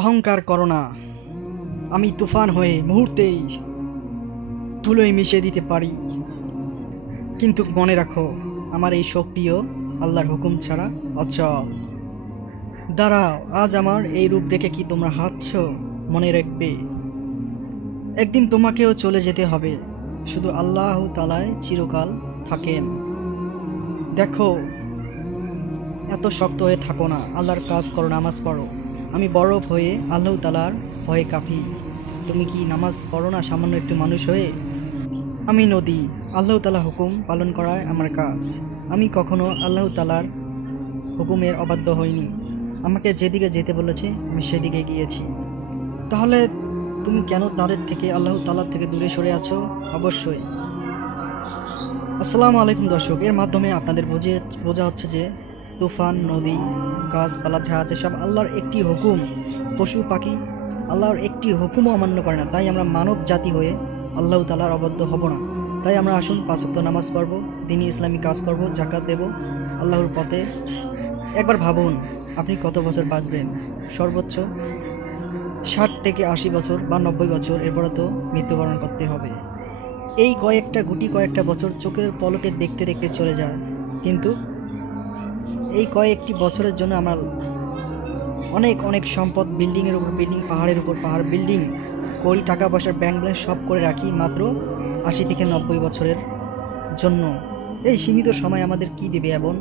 অহংকার করো না। আমি তুফান হয়ে মুহূর্তেই ধুলোয় মিশিয়ে দিতে পারি, কিন্তু মনে রাখো আমার এই শক্তিও আল্লাহর হুকুম ছাড়া অচল। দাঁড়াও, আজ আমার এই রূপ দেখে কি তোমরা হাসছো? মনে রাখবে একদিন তোমাকেও চলে যেতে হবে, শুধু আল্লাহ তাআলাই চিরকাল থাকেন। দেখো, এত শক্ত হয়ে থাকো না, আল্লাহর কাজ করো, নামাজ পড়ো। আমি বরফ হয়ে আল্লাহ তাআলার ভয়ে কাঁপি, তুমি কি নামাজ পড়ো না সামান্য একটু মানুষ হয়ে? আমি নদী, আল্লাহ তাআলা হুকুম পালন করায় আমার কাজ। আমি কখনো আল্লাহ তাআলার হুকুমের অবাধ্য হইনি। আমাকে যেদিকে যেতে বলেছে আমি সেদিকে গিয়েছি। তাহলে তুমি কেন তাদের থেকে, আল্লাহ তাআলার থেকে দূরে সরে আছো? অবশ্যই। আসসালামু আলাইকুম দর্শক, এর মাধ্যমে আপনাদের বোঝা হচ্ছে যে তুফান, নদী, গাছপালা, জাহাজ এসব আল্লাহর একটি হুকুম। পশু পাখি আল্লাহর একটি হুকুমও অমান্য করে না। তাই আমরা মানব জাতি হয়ে আল্লাহ তাআলার অবাধ্য হব না। তাই আমরা আসুন 5 ওয়াক্ত নামাজ পড়ব, দ্বীনি ইসলামী কাজ করব, জাকাত দেব আল্লাহর পথে। একবার ভাবুন আপনি কত বছর বাঁচবেন? সর্বোচ্চ 60 থেকে 80 বছর বা 90 বছর, এরপরে তো মৃত্যুবরণ করতে হবে। এই কয়েকটা বছর চোখের পলকে দেখতে দেখতে চলে যায়, কিন্তু এই কয়েকটি বছরের জন্য আমরা অনেক অনেক সম্পদ, বিল্ডিংয়ের উপর বিল্ডিং, পাহাড়ের উপর পাহাড় বিল্ডিং করি, টাকা পয়সার ব্যাংক ব্যালেন্স সব করে রাখি মাত্র 80 থেকে 90 বছরের জন্য। এই সীমিত সময় আমাদের কি দিবে? এবং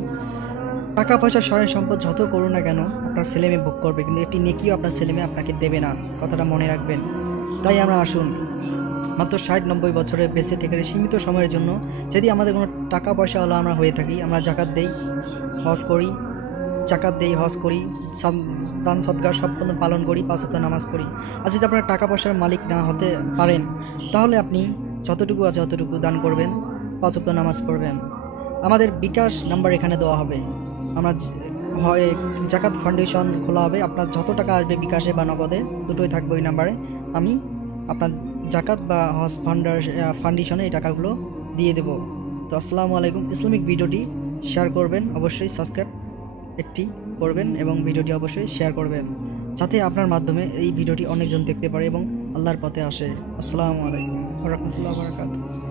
টাকা পয়সা, সহায় সম্পদ যত করুন না কেন আপনার ছেলেমেয়ে ভোগ করবে, কিন্তু একটি নেকিও আপনার ছেলেমেয়ে আপনাকে দেবে না, কথাটা মনে রাখবেন। তাই আমরা আসুন মাত্র 60-90 বছরে বেঁচে থেকে সীমিত সময়ের জন্য, যদি আমাদের কোনো টাকা পয়সা হলো আমরা হয়ে থাকি, আমরা জাকাত দেই, হজ করি, জাকাত দেই, হজ করি, দান সদকা সব পালন করি, 5 ওয়াক্ত নামাজ পড়ি। আর যদি আপনারা টাকা পয়সার মালিক না হতে পারেন, তাহলে আপনি যতটুকু আছে ততটুকু দান করবেন, 5 ওয়াক্ত নামাজ পড়বেন। আমাদের বিকাশ নাম্বার এখানে দেওয়া হবে। আমরা হয় জাকাত ফাউন্ডেশন খোলা হবে, আপনার যত টাকা আসবে বিকাশে বা নগদে দুটোই থাকবে ওই নাম্বারে। আমি আপনার জাকাত বা হজ ফাউন্ডেশনে এই টাকাগুলো দিয়ে দেব। তো আসসালামু আলাইকুম। ইসলামিক ভিডিওটি শেয়ার করবেন, অবশ্যই সাবস্ক্রাইব একটি করবেন এবং ভিডিওটি অবশ্যই শেয়ার করবেন, যাতে আপনার মাধ্যমে এই ভিডিওটি অনেকজন দেখতে পারে এবং আল্লাহর পথে আসে। আসসালামু আলাইকুম ওয়া রাহমাতুল্লাহি ওয়া বারাকাতুহু।